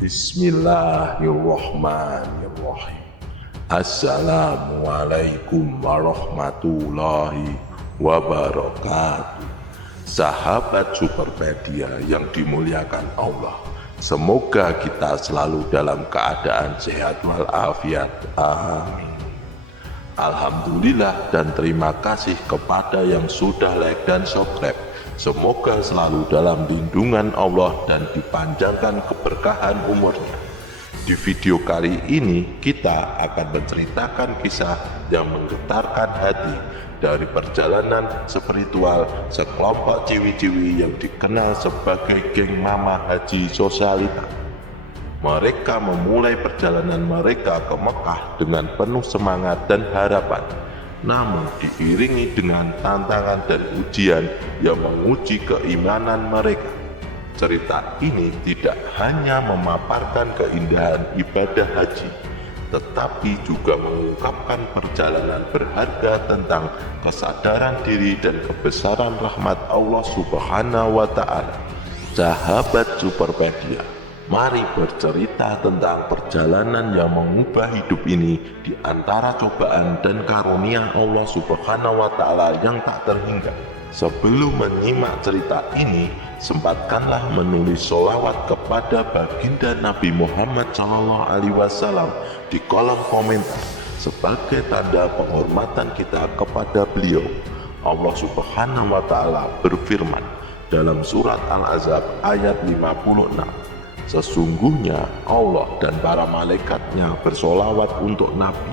Bismillahirrahmanirrahim. Assalamualaikum warahmatullahi wabarakatuh. Sahabat Supermedia yang dimuliakan Allah, semoga kita selalu dalam keadaan sehat walafiat. Amin. Alhamdulillah dan terima kasih kepada yang sudah like dan subscribe. Semoga selalu dalam lindungan Allah dan dipanjangkan keberkahan umurnya. Di video kali ini kita akan menceritakan kisah yang menggetarkan hati dari perjalanan spiritual sekelompok ciwi-ciwi yang dikenal sebagai geng Mama Haji Sosialita. Mereka memulai perjalanan mereka ke Mekah dengan penuh semangat dan harapan, namun diiringi dengan tantangan dan ujian yang menguji keimanan mereka. Cerita ini tidak hanya memaparkan keindahan ibadah haji, tetapi juga mengungkapkan perjalanan berharga tentang kesadaran diri dan kebesaran rahmat Allah Subhanahu wa Ta'ala. Sahabat Supermedia, mari bercerita tentang perjalanan yang mengubah hidup ini di antara cobaan dan karunia Allah Subhanahu wa Ta'ala yang tak terhingga. Sebelum menyimak cerita ini, sempatkanlah menulis sholawat kepada baginda Nabi Muhammad SAW di kolom komentar sebagai tanda penghormatan kita kepada beliau. Allah Subhanahu wa Ta'ala berfirman dalam surat Al-Ahzab ayat 56. Sesungguhnya Allah dan para malaikatnya bersolawat untuk Nabi.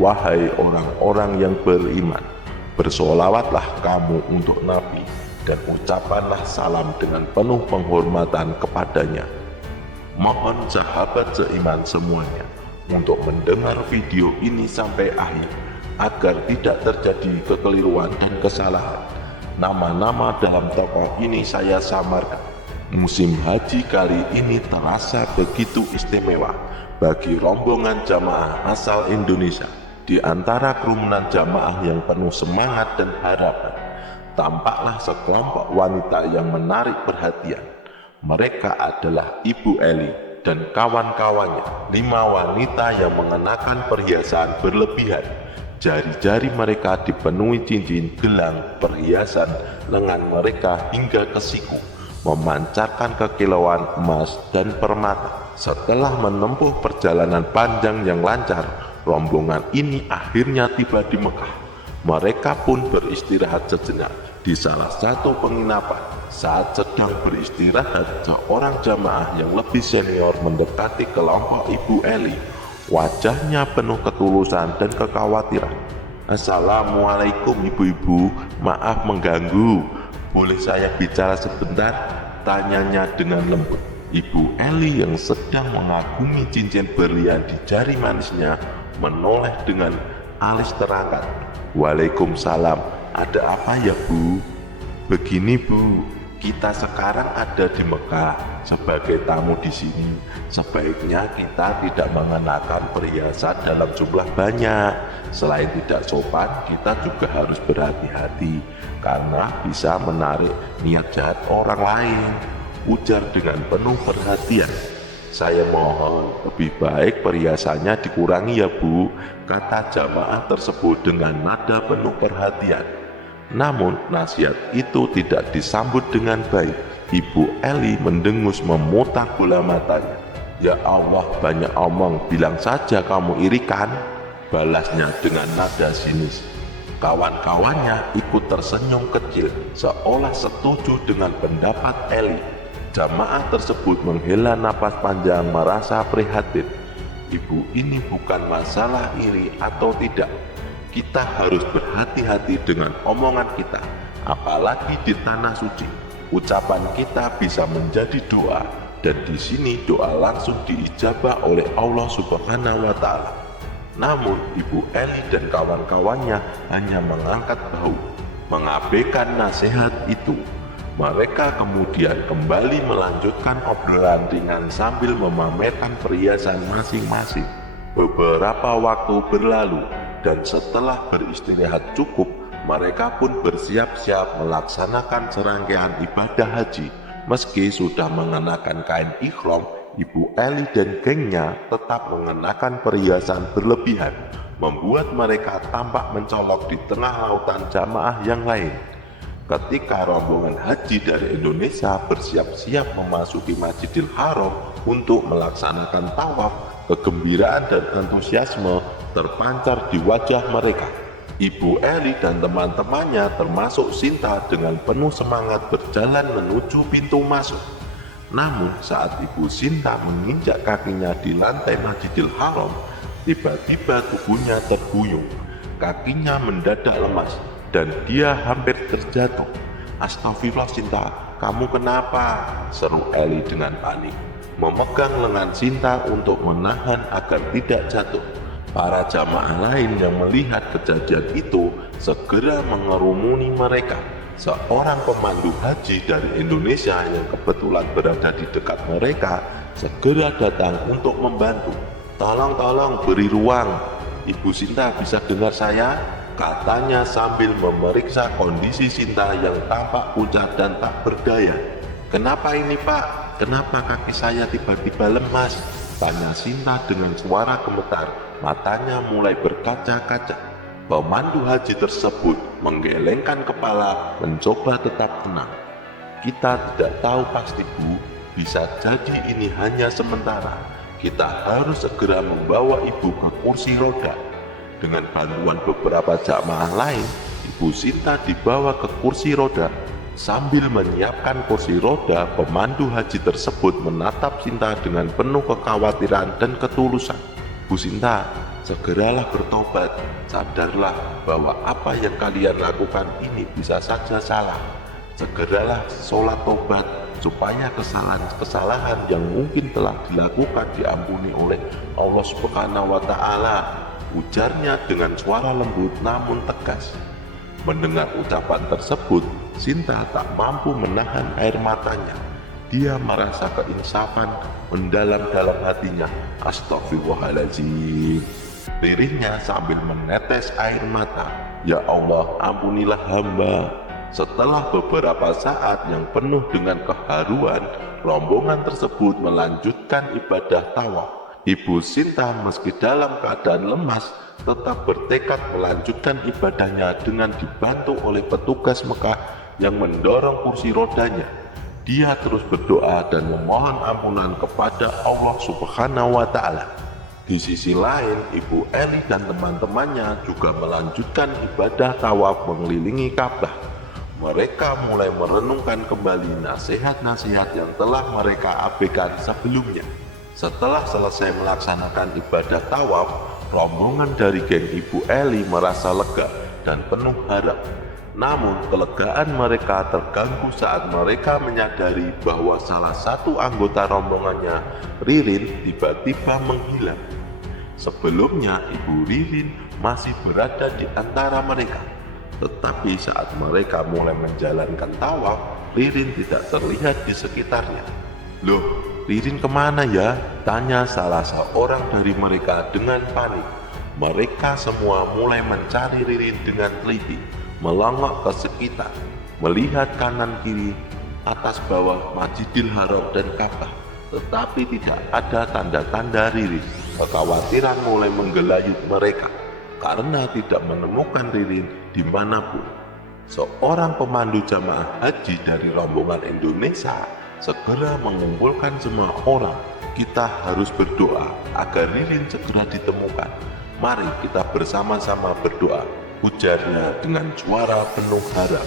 Wahai orang-orang yang beriman, bersolawatlah kamu untuk Nabi dan ucapkanlah salam dengan penuh penghormatan kepadanya. Mohon sahabat seiman semuanya untuk mendengar video ini sampai akhir agar tidak terjadi kekeliruan dan kesalahan. Nama-nama dalam tokoh ini saya samarkan. Musim haji kali ini terasa begitu istimewa bagi rombongan jamaah asal Indonesia. Di antara kerumunan jamaah yang penuh semangat dan harapan, tampaklah sekelompok wanita yang menarik perhatian. Mereka adalah Ibu Eli dan kawan-kawannya, 5 wanita yang mengenakan perhiasan berlebihan. Jari-jari mereka dipenuhi cincin, gelang, perhiasan lengan mereka hingga ke siku, memancarkan kekilauan emas dan permata. Setelah menempuh perjalanan panjang yang lancar, rombongan ini akhirnya tiba di Mekah. Mereka pun beristirahat sejenak di salah satu penginapan. Saat sedang beristirahat, seorang jamaah yang lebih senior mendekati kelompok Ibu Eli. Wajahnya penuh ketulusan dan kekhawatiran. Assalamualaikum ibu-ibu, maaf mengganggu. Boleh saya bicara sebentar? Tanyanya dengan lembut. Ibu Eli yang sedang mengagumi cincin berlian di jari manisnya menoleh dengan alis terangkat. Waalaikumsalam, ada apa ya Bu? Begini Bu, kita sekarang ada di Mekah sebagai tamu di sini. Sebaiknya kita tidak mengenakan perhiasan dalam jumlah banyak. Selain tidak sopan, kita juga harus berhati-hati karena bisa menarik niat jahat orang lain, ujar dengan penuh perhatian. Saya mohon lebih baik perhiasannya dikurangi ya Bu, kata jamaah tersebut dengan nada penuh perhatian. Namun nasihat itu tidak disambut dengan baik. Ibu Eli mendengus memutar bola matanya. Ya Allah, banyak omong, bilang saja kamu iri kan? Balasnya dengan nada sinis. Kawan-kawannya ikut tersenyum kecil seolah setuju dengan pendapat Eli. Jamaah tersebut menghela napas panjang merasa prihatin. Ibu ini bukan masalah iri atau tidak. Kita harus berhati-hati dengan omongan kita, apalagi di tanah suci. Ucapan kita bisa menjadi doa, dan di sini doa langsung diijabah oleh Allah Subhanahu wa Ta'ala. Namun Ibu Eli dan kawan-kawannya hanya mengangkat bahu, mengabaikan nasihat itu. Mereka kemudian kembali melanjutkan obrolan ringan sambil memamerkan perhiasan masing-masing. Beberapa waktu berlalu dan setelah beristirahat cukup, mereka pun bersiap-siap melaksanakan serangkaian ibadah haji. Meski sudah mengenakan kain ikhram Ibu Eli dan gengnya tetap mengenakan perhiasan berlebihan, membuat mereka tampak mencolok di tengah lautan jamaah yang lain. Ketika rombongan haji dari Indonesia bersiap-siap memasuki Masjidil Haram untuk melaksanakan tawaf, kegembiraan dan antusiasme terpancar di wajah mereka. Ibu Eli dan teman-temannya termasuk Sinta dengan penuh semangat berjalan menuju pintu masuk. Namun saat Ibu Sinta menginjak kakinya di lantai Masjidil Haram, tiba-tiba tubuhnya terhuyung. Kakinya mendadak lemas dan dia hampir terjatuh. "Astagfirullah Sinta, kamu kenapa?" seru Eli dengan panik, memegang lengan Sinta untuk menahan agar tidak jatuh. Para jamaah lain yang melihat kejadian itu segera mengerumuni mereka. Seorang pemandu haji dari Indonesia yang kebetulan berada di dekat mereka segera datang untuk membantu. Tolong beri ruang, Ibu Sinta bisa dengar saya?" katanya sambil memeriksa kondisi Sinta yang tampak pucat dan tak berdaya. "Kenapa ini Pak? Kenapa kaki saya tiba-tiba lemas?" tanya Sinta dengan suara gemetar, matanya mulai berkaca-kaca. Pemandu haji tersebut menggelengkan kepala, mencoba tetap tenang. "Kita tidak tahu pasti Bu, bisa jadi ini hanya sementara. Kita harus segera membawa Ibu ke kursi roda." Dengan bantuan beberapa jamaah lain, Ibu Sinta dibawa ke kursi roda. Sambil menyiapkan kursi roda, pemandu haji tersebut menatap Sinta dengan penuh kekhawatiran dan ketulusan. "Bu Sinta, segeralah bertobat, sadarlah bahwa apa yang kalian lakukan ini bisa saja salah. Segeralah sholat tobat supaya kesalahan-kesalahan yang mungkin telah dilakukan diampuni oleh Allah Subhanahu wa Ta'ala," ujarnya dengan suara lembut namun tegas. Mendengar ucapan tersebut, Sinta tak mampu menahan air matanya. Dia merasa keinsafan mendalam-dalam hatinya. "Astagfirullahaladzim," lirihnya sambil menetes air mata. "Ya Allah, ampunilah hamba." Setelah beberapa saat yang penuh dengan keharuan, rombongan tersebut melanjutkan ibadah tawaf. Ibu Sinta meski dalam keadaan lemas tetap bertekad melanjutkan ibadahnya dengan dibantu oleh petugas Mekah yang mendorong kursi rodanya. Dia terus berdoa dan memohon ampunan kepada Allah Subhanahu wa Ta'ala. Di sisi lain, Ibu Eli dan teman-temannya juga melanjutkan ibadah tawaf mengelilingi Ka'bah. Mereka mulai merenungkan kembali nasihat-nasihat yang telah mereka abaikan sebelumnya. Setelah selesai melaksanakan ibadah tawaf, rombongan dari geng Ibu Eli merasa lega dan penuh harap. Namun kelegaan mereka terganggu saat mereka menyadari bahwa salah satu anggota rombongannya, Ririn, tiba-tiba menghilang. Sebelumnya Ibu Ririn masih berada di antara mereka. Tetapi saat mereka mulai menjalankan tawaf, Ririn tidak terlihat di sekitarnya. "Loh, Ririn kemana ya?" tanya salah seorang dari mereka dengan panik. Mereka semua mulai mencari Ririn dengan teliti, melongok ke sekitar, melihat kanan kiri, atas bawah Masjidil Haram dan Ka'bah, tetapi tidak ada tanda-tanda Ririn. Kekhawatiran mulai menggelayut mereka karena tidak menemukan Ririn dimanapun. Seorang pemandu jamaah haji dari rombongan Indonesia segera mengumpulkan semua orang. "Kita harus berdoa agar Ririn segera ditemukan. Mari kita bersama-sama berdoa," ujarnya dengan suara penuh harap.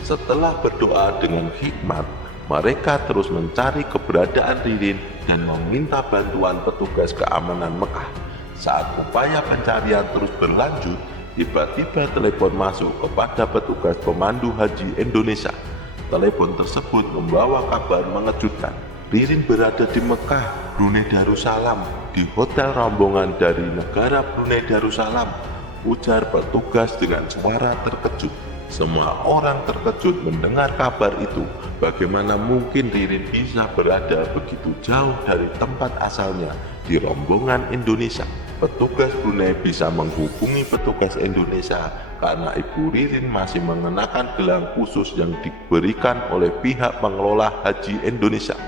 Setelah berdoa dengan hikmat, mereka terus mencari keberadaan Ririn dan meminta bantuan petugas keamanan Mekah. Saat upaya pencarian terus berlanjut, tiba-tiba telepon masuk kepada petugas pemandu haji Indonesia. Telepon tersebut membawa kabar mengejutkan. Ririn berada di Mekah, Brunei Darussalam, di hotel rombongan dari negara Brunei Darussalam, ujar petugas dengan suara terkejut. Semua orang terkejut mendengar kabar itu. Bagaimana mungkin Ririn bisa berada begitu jauh dari tempat asalnya di rombongan Indonesia? Petugas Brunei bisa menghubungi petugas Indonesia karena Ibu Ririn masih mengenakan gelang khusus yang diberikan oleh pihak pengelola haji Indonesia.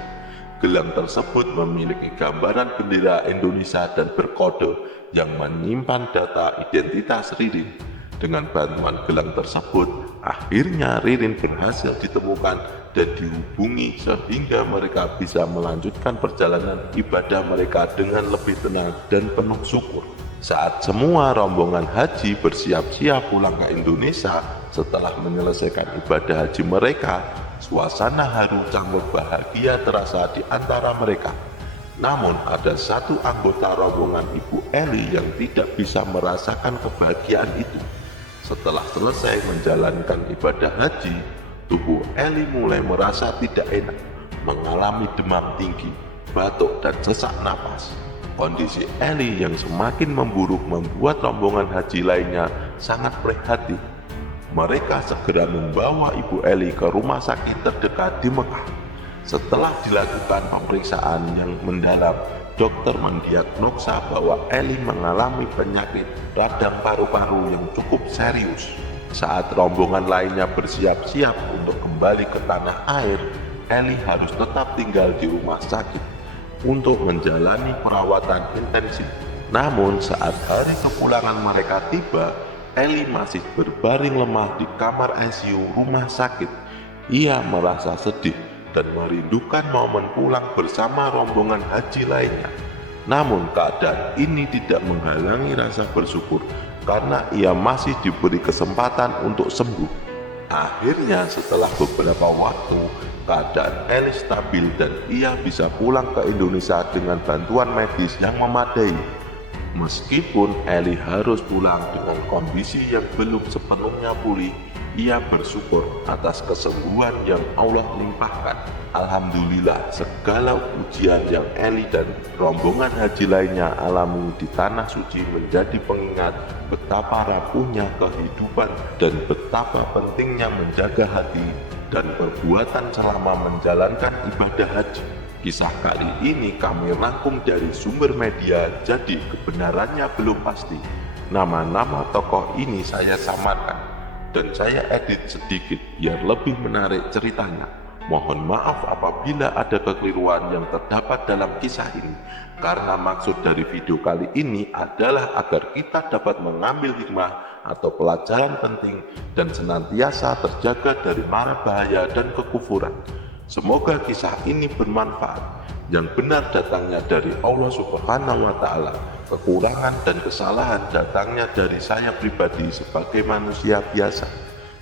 Gelang tersebut memiliki gambaran bendera Indonesia dan berkode yang menyimpan data identitas Ririn. Dengan bantuan gelang tersebut, akhirnya Ririn berhasil ditemukan dan dihubungi sehingga mereka bisa melanjutkan perjalanan ibadah mereka dengan lebih tenang dan penuh syukur. Saat semua rombongan haji bersiap-siap pulang ke Indonesia setelah menyelesaikan ibadah haji mereka, suasana haru campur bahagia terasa di antara mereka. Namun ada satu anggota rombongan Ibu Eli yang tidak bisa merasakan kebahagiaan itu. Setelah selesai menjalankan ibadah haji, tubuh Eli mulai merasa tidak enak, mengalami demam tinggi, batuk dan sesak napas. Kondisi Eli yang semakin memburuk membuat rombongan haji lainnya sangat prihatin. Mereka segera membawa Ibu Eli ke rumah sakit terdekat di Mekah. Setelah dilakukan pemeriksaan yang mendalam, dokter mendiagnosa bahwa Eli mengalami penyakit radang paru-paru yang cukup serius. Saat rombongan lainnya bersiap-siap untuk kembali ke tanah air, Eli harus tetap tinggal di rumah sakit untuk menjalani perawatan intensif. Namun saat hari kepulangan mereka tiba, Eli masih berbaring lemah di kamar ICU rumah sakit. Ia merasa sedih dan merindukan momen pulang bersama rombongan haji lainnya. Namun keadaan ini tidak menghalangi rasa bersyukur karena ia masih diberi kesempatan untuk sembuh. Akhirnya setelah beberapa waktu, keadaan Eli stabil dan ia bisa pulang ke Indonesia dengan bantuan medis yang memadai. Meskipun Eli harus pulang dengan kondisi yang belum sepenuhnya pulih, ia bersyukur atas kesembuhan yang Allah limpahkan. Alhamdulillah, segala ujian yang Eli dan rombongan haji lainnya alami di tanah suci menjadi pengingat betapa rapuhnya kehidupan dan betapa pentingnya menjaga hati dan perbuatan selama menjalankan ibadah haji. Kisah kali ini kami rangkum dari sumber media, jadi kebenarannya belum pasti. Nama-nama tokoh ini saya samarkan dan saya edit sedikit biar lebih menarik ceritanya. Mohon maaf apabila ada kekeliruan yang terdapat dalam kisah ini, karena maksud dari video kali ini adalah agar kita dapat mengambil hikmah atau pelajaran penting dan senantiasa terjaga dari mara bahaya dan kekufuran. Semoga kisah ini bermanfaat. Yang benar datangnya dari Allah Subhanahu wa Ta'ala. Kekurangan dan kesalahan datangnya dari saya pribadi sebagai manusia biasa.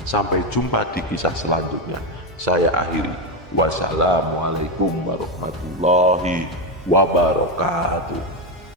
Sampai jumpa di kisah selanjutnya. Saya akhiri. Wassalamualaikum warahmatullahi wabarakatuh.